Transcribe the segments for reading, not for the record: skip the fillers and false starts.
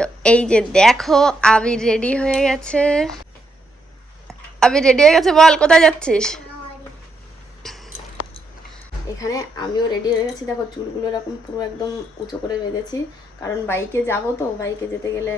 তো এই যে দেখো আবির রেডি হয়ে গেছে। আবির রেডি হয়ে গেছে, বল কোথায় যাচ্ছিস? এখানে আমিও রেডি হয়ে গেছি। দেখো চুলগুলো এরকম পুরো একদম উঁচু করে বেঁধেছি, কারণ বাইকে যাব তো। বাইকে যেতে গেলে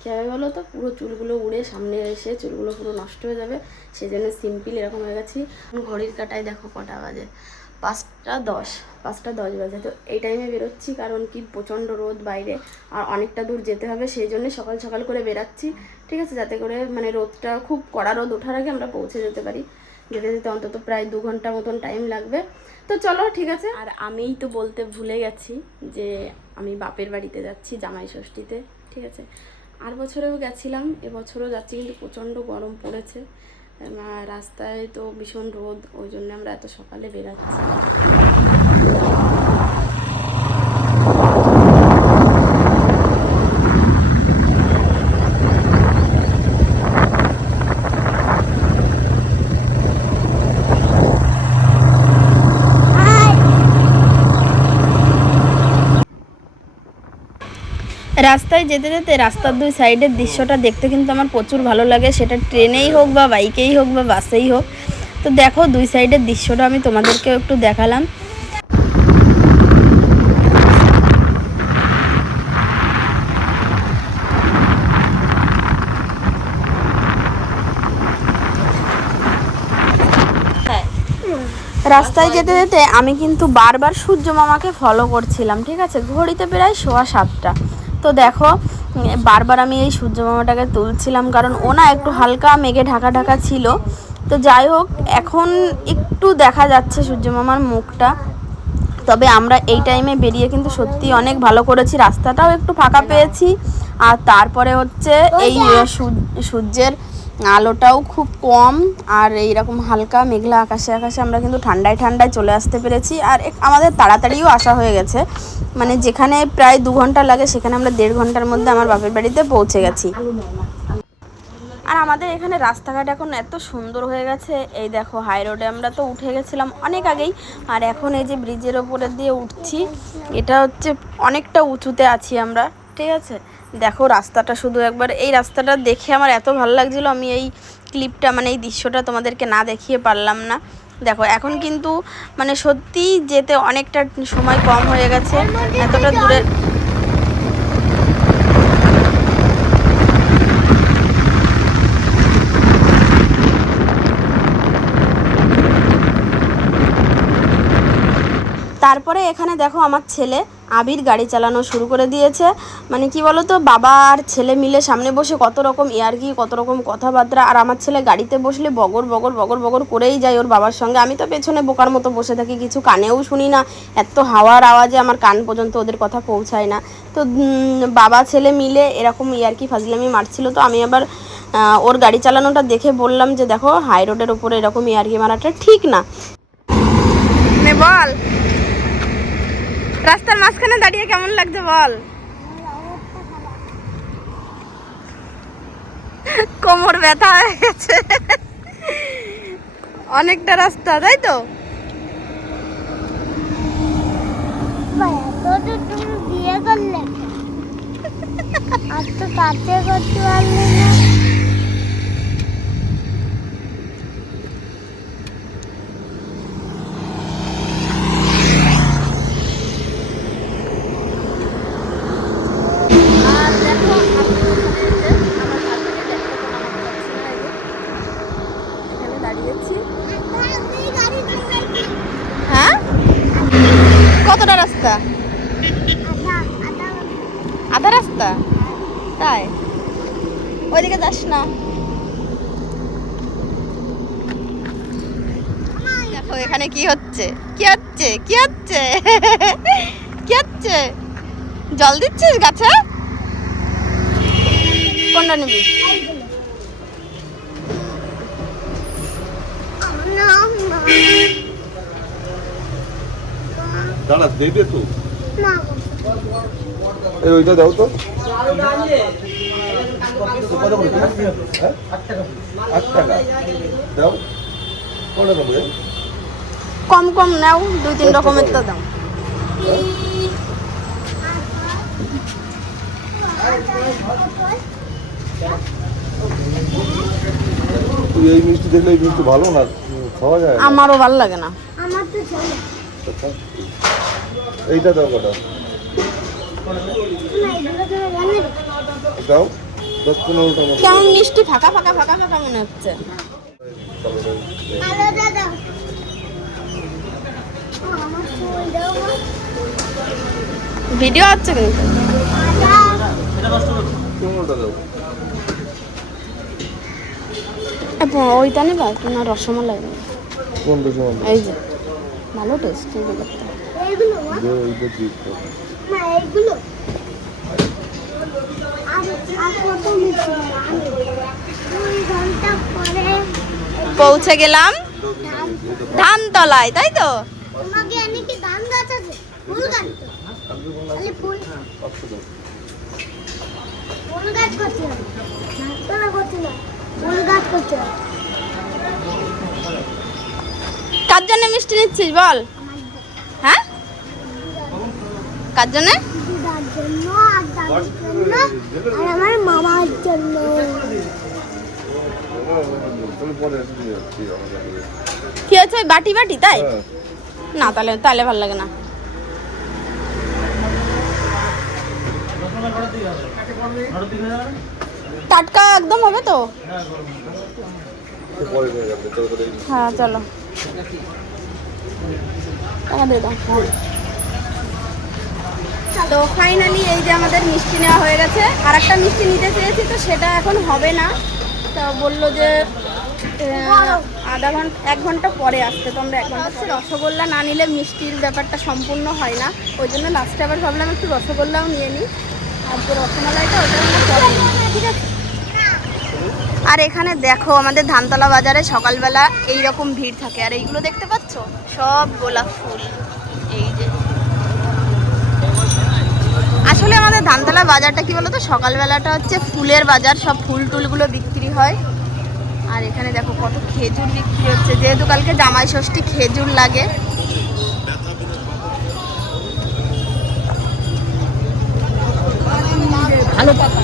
কী হবে বলো তো, পুরো চুলগুলো উড়ে সামনে এসে চুলগুলো পুরো নষ্ট হয়ে যাবে, সেই জন্য সিম্পল এরকম হয়ে গেছি। ঘড়ির কাটায় দেখো কটা বাজে, 5টা 10 বাজে। তো এই টাইমে বেরোচ্ছি কারণ কি প্রচণ্ড রোদ বাইরে, আর অনেকটা দূর যেতে হবে, সেই জন্য সকাল সকাল করে বেরাচ্ছি, ঠিক আছে, যাতে করে মানে রোদটা খুব কড়া রোদ ওঠার আগে আমরা পৌঁছে যেতে পারি। যেতে যেতে অন্তত প্রায় 2 ঘন্টা মতন টাইম লাগবে। তো চলো ঠিক আছে। আর আমিই তো বলতে ভুলে গেছি যে আমি বাপের বাড়িতে যাচ্ছি জামাই ষষ্ঠীতে, ঠিক আছে। আর বছরেও গেছিলাম, এবছরও যাচ্ছি, কিন্তু প্রচণ্ড গরম পড়েছে, রাস্তায় তো ভীষণ রোদ, ওই জন্য আমরা এত সকালে বেরাচ্ছি। রাস্তায় যেতে যেতে রাস্তার দুই সাইডের দৃশ্যটা দেখতে কিন্তু আমার প্রচুর ভালো লাগে, সেটা ট্রেনেই হোক বা বাইকেই হোক বা বাসেই হোক। তো দেখো দুই সাইডের দৃশ্যটা আমি তোমাদেরকেও একটু দেখালাম। রাস্তায় যেতে যেতে আমি কিন্তু বারবার সূর্য মামাকে ফলো করছিলাম, ঠিক আছে, ঘড়িতে প্রায় 6:15। তো দেখো বারবার আমি এই সূর্য মামাটাকে তুলছিলাম, কারণ ও না একটু হালকা মেঘে ঢাকা ঢাকা ছিল। তো যাই হোক, এখন একটু দেখা যাচ্ছে সূর্য মামার মুখটা। তবে আমরা এই টাইমে বেরিয়ে কিন্তু সত্যি অনেক ভালো করেছি, রাস্তাটাও একটু ফাঁকা পেয়েছি, আর তারপরে হচ্ছে এই সূর্যের আলোটাও খুব কম, আর এইরকম হালকা মেঘলা আকাশে আকাশে আমরা কিন্তু ঠান্ডায় ঠান্ডায় চলে আসতে পেরেছি। আর আমাদের তাড়াতাড়িও আসা হয়ে গেছে, মানে যেখানে প্রায় 2 ঘন্টা লাগে সেখানে আমরা 1.5 ঘন্টার মধ্যে আমার বাপের বাড়িতে পৌঁছে গেছি। আর আমাদের এখানে রাস্তাঘাট এখন এত সুন্দর হয়ে গেছে। এই দেখো হাই রোডে আমরা তো উঠে গেছিলাম অনেক আগেই, আর এখন এই যে ব্রিজের ওপরে দিয়ে উঠছি, এটা হচ্ছে অনেকটা উঁচুতে আছি আমরা, ঠিক আছে। দেখো রাস্তাটা শুধু একবার, এই রাস্তাটা দেখে আমার এত ভালো লাগছিলো, আমি এই ক্লিপটা মানে এই দৃশ্যটা তোমাদেরকে না দেখিয়ে পারলাম না। দেখো এখন কিন্তু মানে সত্যি যেতে অনেকটা সময় কম হয়ে গেছে, এতটা দূরে। তারপরে এখানে দেখো আমার ছেলে আবির গাড়ি চালানো শুরু করে দিয়েছে। মানে কি বলো তো, বাবা আর ছেলে মিলে সামনে বসে কত রকম ইয়ার্কি, কত রকম কথাবার্তা, আর আমার ছেলে গাড়িতে বসলে বগর বগর বগর বগর করেই যায় ওর বাবার সঙ্গে। আমি তো পেছনে বোকার মতো বসে থাকি, কিছু কানেও শুনি না, এত হাওয়ার আওয়াজে আমার কান পর্যন্ত ওদের কথা পৌঁছায় না। তো বাবা ছেলে মিলে এরকম ইয়ার্কি ফাজলামি মারছিল। তো আমি আবার ওর গাড়ি চালানোটা দেখে বললাম যে দেখো হাই রোডের ওপরে এরকম ইয়ার্কি মারাটা ঠিক না। বল রাস্তার মাঝখানে দাঁড়িয়ে কেমন লাগছে বল? কোমর ব্যথা হয়ে গেছে, অনেকটা রাস্তা, তাই তো? বিয়ে করলে আর তো কাছে করতে পারলে না। হ্যাঁ কতটা রাস্তা? আধা রাস্তা, তাই? ওইদিকে যাস না। দেখো এখানে কি হচ্ছে, কি হচ্ছে, কি হচ্ছে, কি হচ্ছে? জল দিচ্ছিস গাছে? কোনটা নিবি? দাঁড়া দেবে তো, ওইটা দাও তো। 8 টাকা দাও, কোনটা দেবো? কম কম নাও, 2-3 রকমের তো দাও। তুই এই মিষ্টি দেখলে এই মিষ্টি ভালো না, খাওয়া যায় না। আমারও ভালো লাগে না। আচ্ছা, এইটা দাও কটা দাও, 10-15টা মতো। কেমন মিষ্টি ফাঁকা ফাঁকা ফাঁকা ফাঁকা মনে হচ্ছে। ভিডিও হচ্ছে কিন্তু। কোনটা দাও? ওইটা নেবা না রসমালাই? কোনটা সমান? এই যে ভালো টেস্ট এইগুলো। দে এইটা দিই তো। পৌঁছে গেলাম ধানতলায়, তাই তো? তোমাকে এনে কি ধান গাছ আছে? ফুল গাছ তো? খালি ফুল ফুল গাছ করতে হবে, ধানতলা করতে না, ফুল গাছ করতে হবে। কার জন্য মিষ্টি নিচ্ছিস বল? হ্যাঁ, কার জন্য? দিদার জন্য আর দাদুর জন্য আর আমার মামার জন্য। তুমি পরে এসে নিয়ে যাচ্ছি আমার কাছে। কি হচ্ছে ওই বাটি বাটি তাই? হ্যাঁ। না তাহলে তাহলে ভালো লাগে না। টাটকা একদম হবে তো? তো পরে নিয়ে যাবে, চলো করে। হ্যাঁ চলো, টাকা দিয়ে দাও। তো ফাইনালি এই যে আমাদের মিষ্টি নেওয়া হয়ে গেছে। আর একটা মিষ্টি নিতে চেয়েছি তো সেটা এখন হবে না, তো বললো যে আধা ঘন্টা 1 ঘন্টা পরে আসতে। তো আমরা 1 ঘন্টা পরে রসগোল্লা না নিলে মিষ্টির ব্যাপারটা সম্পূর্ণ হয় না, ওই জন্য লাস্টে আবার ভাবলাম একটু রসগোল্লাও নিয়ে নিই। আর যে রসমালাইটা ওটা আমরা পরে নিই, ঠিক আছে? আর এখানে দেখো আমাদের ধানতলা বাজারে সকালবেলা এই রকম ভিড় থাকে। আর এইগুলো দেখতে পাচ্ছ সব গোলাপ ফুল। এই যে আসলে আমাদের ধানতলা বাজারটা কি বলতো, সকালবেলাটা হচ্ছে ফুলের বাজার, সব ফুল টুলগুলো বিক্রি হয়। আর এখানে দেখো কত খেজুর বিক্রি হচ্ছে, যেহেতু কালকে জামাই ষষ্ঠী, খেজুর লাগে। ভালো পাতা।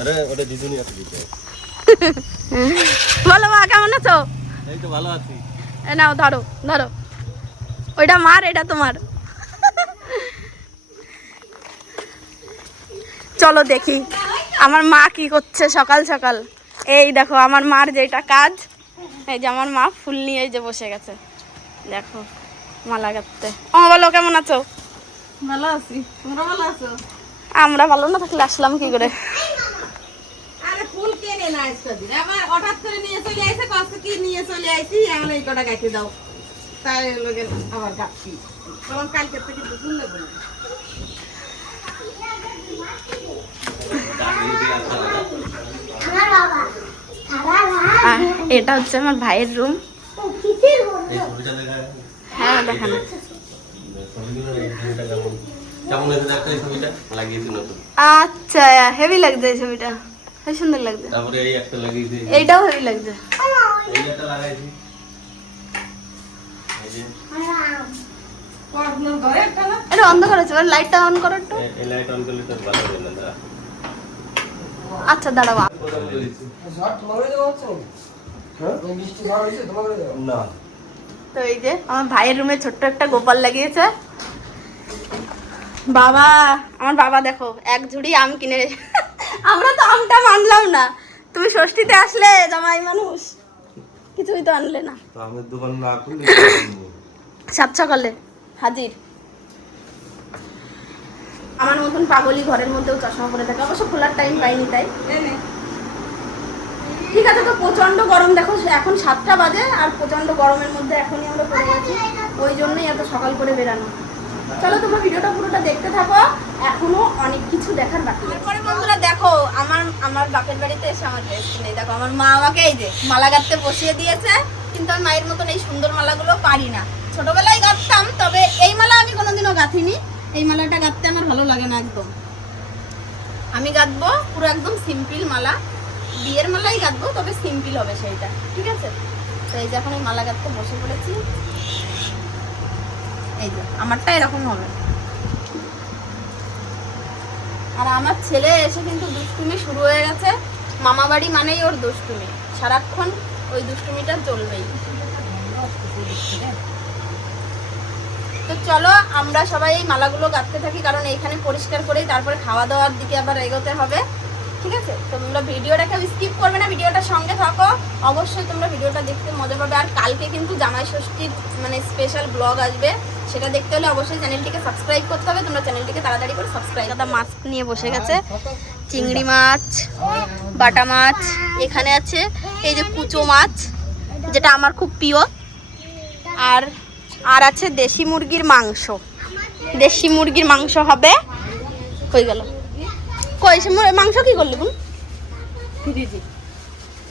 আরে ওটা দিদুনি আছে দিতে। বলো মা কেমন আছো? এই তো ভালো আছি। এই নাও ধরো ধরো, ওইটা মার এটা তোমার। চলো দেখি আমার মা কি করছে সকাল সকাল। এই দেখো আমার মার যেটা কাজ, এই যে আমার মা ফুল নিয়ে এই যে বসে গেছে, দেখো মালা গাঁথতে। ও বলো কেমন আছো? ভালো আছি, তোমরা ভালো আছো? আমরা ভালো না থাকলে আসলাম কি করে? আরে ফুল কেনে না আজকে দিন, আবার হঠাৎ করে নিয়ে চলে আইছে, কষ্ট কি নিয়ে চলে আইছি, এখন এই কটা গাইতে দাও, তাই লোকে আবার গাচ্ছি। তখন কালকে থেকে তো ফুল নেবো না। আমার বাবা সারা আর এটা হচ্ছে আমার ভাইয়ের রুম। রাত কিসের বলবো? হ্যাঁ দেখানো। কেমন হয়েছে দেখো এই ছবিটা লাগিয়েছি নতুন। আচ্ছা হেভি লাগছে এই ছবিটা, খুব সুন্দর লাগছে। তারপরে এই একটা লাগিয়েছি, এইটাও হেভি লাগছে। এই একটা লাগাইছি। এই যে আপনার ঘরে একটা না? এটা বন্ধ করেছে, লাইটটা অন করো একটু। এই লাইট অন করলে তো ভালো হবে না দাঁড়া। আচ্ছা দাঁড়াও। না তো এই যে আমার ভাইয়ের রুমে ছোট্ট একটা গোপাল লাগিয়েছে। বাবা, আমার বাবা দেখো 1 ঝুড়ি আম কিনে আমরা তো আমটা মানলাম না, তুমি ষষ্ঠীতে আসলে জামাই মানুষ কিছুই তো আনলে না। তো আমের দোকান না খুললে 7 সকালে হাজির। আমার মতন পাগলি ঘরের মধ্যেও চশমা পরে থাকে, অবশ্য খোলার টাইম পাইনি তাই। এই নে। ঠিক আছে, তো প্রচন্ড গরম দেখো, এখন 7টা বাজে আর প্রচন্ড গরমের মধ্যে এখনই আমরা পড়ে গেছি, ওই জন্যই এত সকাল করে বেরানো। চলো তোমরা ভিডিওটা পুরোটা দেখতে থাকো, এখনো অনেক কিছু দেখার বাকি আছে। তারপরে বন্ধুরা দেখো, আমার বাপের বাড়িতে এসে আমার ড্রেস নেই। দেখো আমার মা আমাকে এই যে মালা গাঁথতে বসিয়ে দিয়েছে, কিন্তু আমি মায়ের মতন এই সুন্দর মালাগুলো পারি না। ছোটবেলায় গাঁথতাম, তবে এই মালা আমি কোনোদিনও গাঁথিনি। এই মালাটা গাঁথতে আমার ভালো লাগে না একদম। আমি গাঁথবো পুরো একদম সিম্পল মালা, বিয়ের মালাই গাঁথবো, তবে সিম্পল হবে সেইটা, ঠিক আছে? তো এই যে এখন এই মালা গাঁথতে বসে পড়েছি, এই যে আমারটা এরকম হবে। আর আমার ছেলে এসে কিন্তু দুষ্টুমি শুরু হয়ে গেছে। মামা বাড়ি মানেই ওর দুষ্টুমি, সারাক্ষণ ওই দুষ্টুমিটা চলবেই। তো চলো আমরা সবাই এই মালাগুলো গাঁথতে থাকি, কারণ এইখানে পরিষ্কার করেই তারপরে খাওয়া দাওয়ার দিকে আবার এগোতে হবে, ঠিক আছে? তোমরা ভিডিওটাকে স্কিপ করবে না, ভিডিওটার সঙ্গে থাকো, অবশ্যই তোমরা ভিডিওটা দেখতে মজা পাবে। আর কালকে কিন্তু জামাই ষষ্ঠীর মানে স্পেশাল ব্লগ আসবে, সেটা দেখতে হলে অবশ্যই চ্যানেলটিকে সাবস্ক্রাইব করতে হবে। তোমরা চ্যানেলটিকে তাড়াতাড়ি করে সাবস্ক্রাইব। দাদা মাছ নিয়ে বসে গেছে, চিংড়ি মাছ, বাটা মাছ, এখানে আছে এই যে কুচো মাছ, যেটা আমার খুব প্রিয়, আর আছে দেশি মুরগির মাংস। দেশি মুরগির মাংস হবে। কই গেল? কই সে মাংস কি করলি বোন?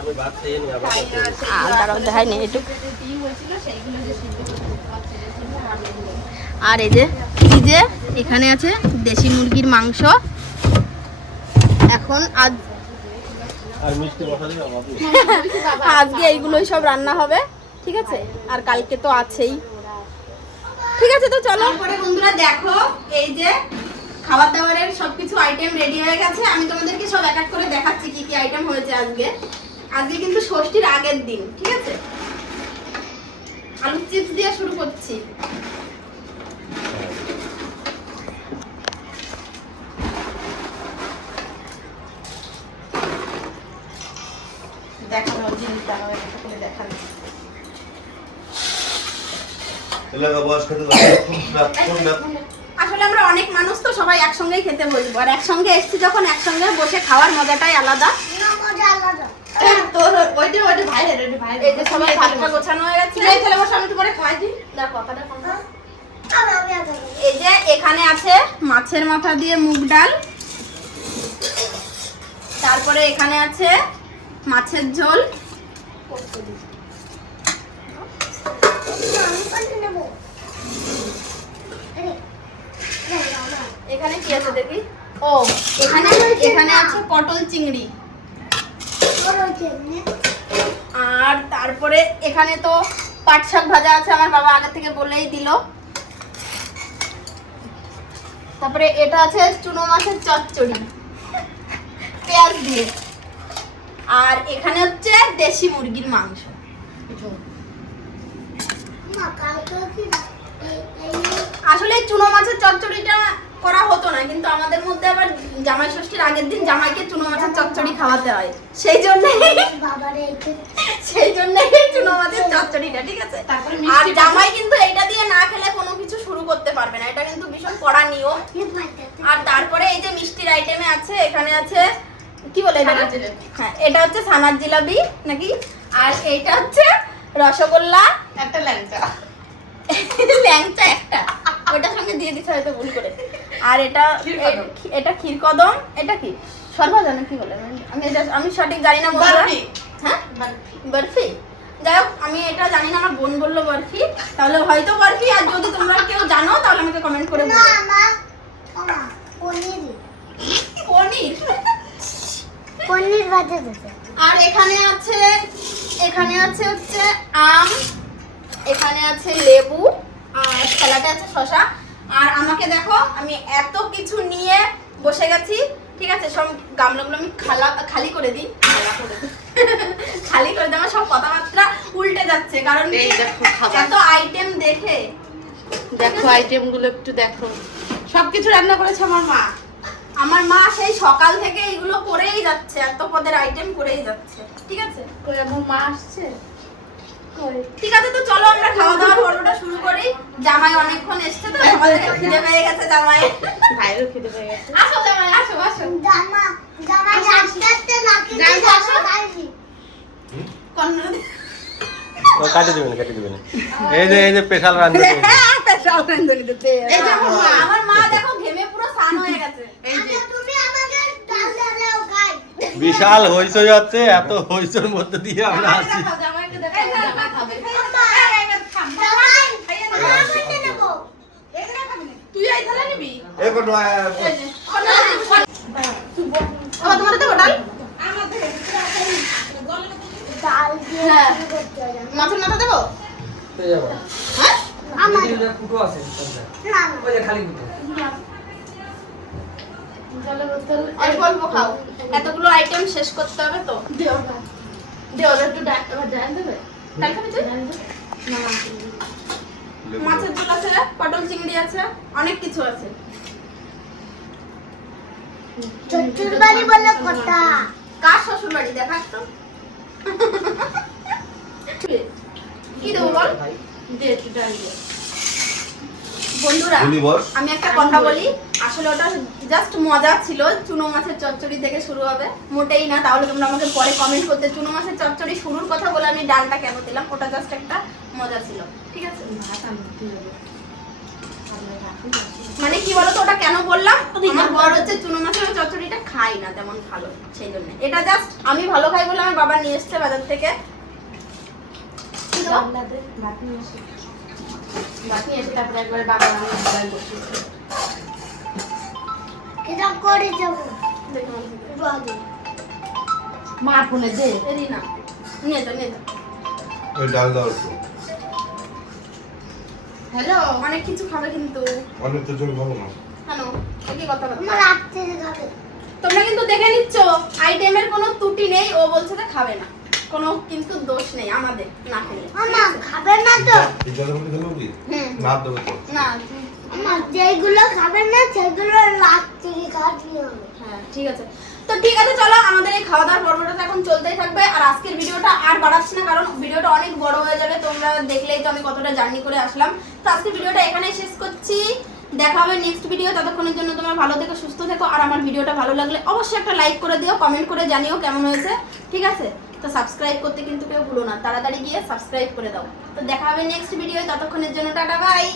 আমি ভাত খেয়ে নি আবার দাঁড়াও দেখাই নেই একটু। আর এই যে এখানে আছে দেশি মুরগির মাংস। এখন আর মিষ্টি বসা দিও বাবু। আজকে এইগুলোই সব রান্না হবে, ঠিক আছে? আর কালকে তো আছেই, ঠিক আছে? তো চলো পরে বন্ধুরা দেখো, এই যে খাবার দাবারের সবকিছু আইটেম রেডি হয়ে গেছে। আমি তোমাদেরকে সব এক এক করে দেখাচ্ছি কি কি আইটেম হয়েছে আজকে। আজকে কিন্তু ষষ্ঠীর আগের দিন, ঠিক আছে? আলু চিপস দিয়ে শুরু করছি। দেখানো জিনিসটা হবে, দেখানো। এলাকা বয়স খেতে আসলে আমরা অনেক মানুষ তো, সবাই একসঙ্গেই খেতে বসবো, আর একসঙ্গে এসছি যখন একসঙ্গে বসে খাওয়ার মজাটাই আলাদা। না মজা আলাদা। তোর ওইটা ভাইরে এই যে সবাই ভাতটা গোছানো হয়ে গেছে, এই ছেলে বসে আমি তো পরে খাওয়াই দিই। দেখ কথাটা কম বল। আমি আগে এই যে এখানে আছে মাছের মাথা দিয়ে মুগ ডাল, তারপরে এখানে আছে মাছের ঝোল, আমি কোনটা নেব? আরে এখানে কি আছে দেখি। ও এখানে আছে পটল চিংড়ি, বড় চেনে। আর তারপরে এখানে তো পাট শাক ভাজা আছে, আমার বাবা আগে থেকে বলেই দিল। তারপরে এটা আছে চুনো মাছের চচ্চড়ি পেঁয়াজ দিয়ে, আর এখানে হচ্ছে দেশি মুরগির মাংস। মা কালকে কি আসলে এই চুনো মাছের চচ্চড়িটা করা হতো না, কিন্তু আমাদের মধ্যে আবার জামাই ষষ্ঠীর আগের দিন জামাইকে চুনো মাছের চচ্চড়ি খাওয়াতে হয়, সেই জন্য বাবারে এইটা চুনো মাছের চচ্চড়িটা, ঠিক আছে? আর জামাই কিন্তু এটা দিয়ে না খেলে কোনো কিছু শুরু করতে পারবে না, এটা কিন্তু ভীষণ কড়া নিয়ম। আর তারপরে এই যে মিষ্টির আইটেমে আছে, এখানে আছে কি বলে এটা? হ্যাঁ, এটা হচ্ছে ছানার জিলাপি নাকি, আর এইটা হচ্ছে রসগোল্লা, একটা ল্যাংচা ল্যাংচা একটা, ওটার সঙ্গে দিয়ে দিতে হয়তো ভুল করে। আর এটা ক্ষীরকদম, এটা কি সরভাজা না কি বলে, আমি সঠিক জানি না বন্ধুরা। বরফি। হ্যাঁ বরফি, যাই হোক আমি এটা জানি না, আমার বোন বললো বরফি, তাহলে হয়তো বরফি। আর যদি তোমরা কেউ জানো তাহলে আমাকে কমেন্ট করে না বলো। মা ওমা পনির পনির বাজে দিতে। আর এখানে আছে হচ্ছে আম, এখানে আছে লেবু, আর স্যালাডে আছে শসা। আর আমাকে দেখো, আমি এত কিছু নিয়ে বসে গেছি, ঠিক আছে? সব গামলাগুলো আমি খালি করে দিই, খালি করে দিই। আমার সব কথাবার্তা উল্টে যাচ্ছে, কারণ এই দেখো খাবার। এত আইটেম দেখে। দেখো আইটেম গুলো একটু দেখো, সবকিছু রান্না করেছে আমার মা সেই সকাল থেকে এগুলো করেই যাচ্ছে, এত পদের আইটেম করেই যাচ্ছে, ঠিক আছে? আমার মা আসছে। ঠিক আছে, তো চলো আমরা খাওয়া দাওয়ার পর্বটা শুরু করি। জামাই অনেকক্ষণ এসছে তো, সকাল থেকে খিদে পেয়ে গেছে জামাই। ভাইরও খিদে পেয়ে গেছে। আসো জামাই, আসো। জামা জামা আস্তে আস্তে নাকি যাই তো আসো। খাইছি কর্নারে ও কাটে দিবেন এই যে স্পেশাল রান্না স্পেশাল রান্ধনি দিতে এই যে আমার মা দেখো ঘেমে পুরো স্নান হয়ে গেছে। এই যে তুমি আমাকে ডাল দাও খাই বিশাল হইচই হচ্ছে, এত হইচইর মধ্যে দিয়ে আমরা আছি। জামাইকে দেখাও জামাই খাবে জামাই নেবো তুই এই থালা নিবি এবার তোমার দেবো ডাল আমাদের ডাল দিয়ে হ্যাঁ। কি করতে হবে মাছের মাথা দেবো হ্যাঁ আমার ফুটো আছে না ওই যে খালি ফুটো জলের বোতল অল্প অল্প খাও, এতগুলো আইটেম শেষ করতে হবে তো। দেওয়ার একটু ডাল দেবে, ডাল খাবি তুই? মাছের ঝোল আছে, পটল চিংড়ি আছে, অনেক কিছু আছে। চচ্চুর বাড়ি বলে কথা কার শ্বশুর বাড়ি দেখা একটু কি দেবো বল? দে একটু ডাল দে। বন্ধুরা বলি বস। আমি একটা কথা বলি, আসলে ওটা জাস্ট মজা ছিল। চুনো মাছের চচ্চড়ি থেকে শুরু হবে, মোটেই না। তাহলে তোমরা আমাকে পরে কমেন্ট করতে চুনো মাছের চচ্চড়ি শুরুর কথা বলে আমি ডালটা কেন দিলাম। ওটা জাস্ট একটা মজা ছিল, ঠিক আছে? মানে কি বলতো, ওটা কেন বললাম, আমার বড় হচ্ছে চুনো মাছের চচ্চড়িটা খাই না তেমন ভালো, সেই জন্য। এটা জাস্ট আমি ভালো খাই বলে আমার বাবা নিয়ে এসছে বাজার থেকে। বাকি এসে তারপরে একবারে বাবা আমি মোবাইল বসিয়েছে। কেটা করে যাবো দেখুন রোদে মা ফোনে দে এরি না, নিয়ে যা নিয়ে যা। ওই ডাল দাও একটু। হ্যালো, অনেক কিছু খাবে কিন্তু। অনেক তো জল ভালো না। হ্যালো, কি কথা বলো? আমার রাত থেকে খাবে তোমরা কিন্তু দেখে নিচ্ছ আইটেমের কোনো ত্রুটি নেই। ও বলছে যে খাবে না, কোনো কিন্তু দোষ নেই আমাদের না খেলে। আমার খাবে না তো এই জলের মধ্যে খেলেও কি? হুম। না দেবো তো। না আমার যেগুলো খাবে না সেগুলো রাত থেকে খাওয়াতে হবে হ্যাঁ ঠিক আছে। তো ঠিক আছে, চলো আমাদের এই খাওয়া দাওয়ার পর্বটা তো এখন চলতেই থাকবে। আর আজকের ভিডিওটা আর বাড়াচ্ছি না, কারণ ভিডিওটা অনেক বড় হয়ে যাবে। তোমরা দেখলেই তো আমি কতটা জার্নি করে আসলাম। তো আজকের ভিডিওটা এখানেই শেষ করছি। দেখা হবে নেক্সট ভিডিও। ততক্ষণের জন্য তোমরা ভালো থেকো, সুস্থ থেকো। আর আমার ভিডিওটা ভালো লাগলে অবশ্যই একটা লাইক করে দিও, কমেন্ট করে জানিও কেমন হয়েছে, ঠিক আছে? তো সাবস্ক্রাইব করতে কিন্তু কেউ ভুলো না, তাড়াতাড়ি গিয়ে সাবস্ক্রাইব করে দাও। তো দেখা হবে নেক্সট ভিডিও। ততক্ষণের জন্য টাটা, বাই।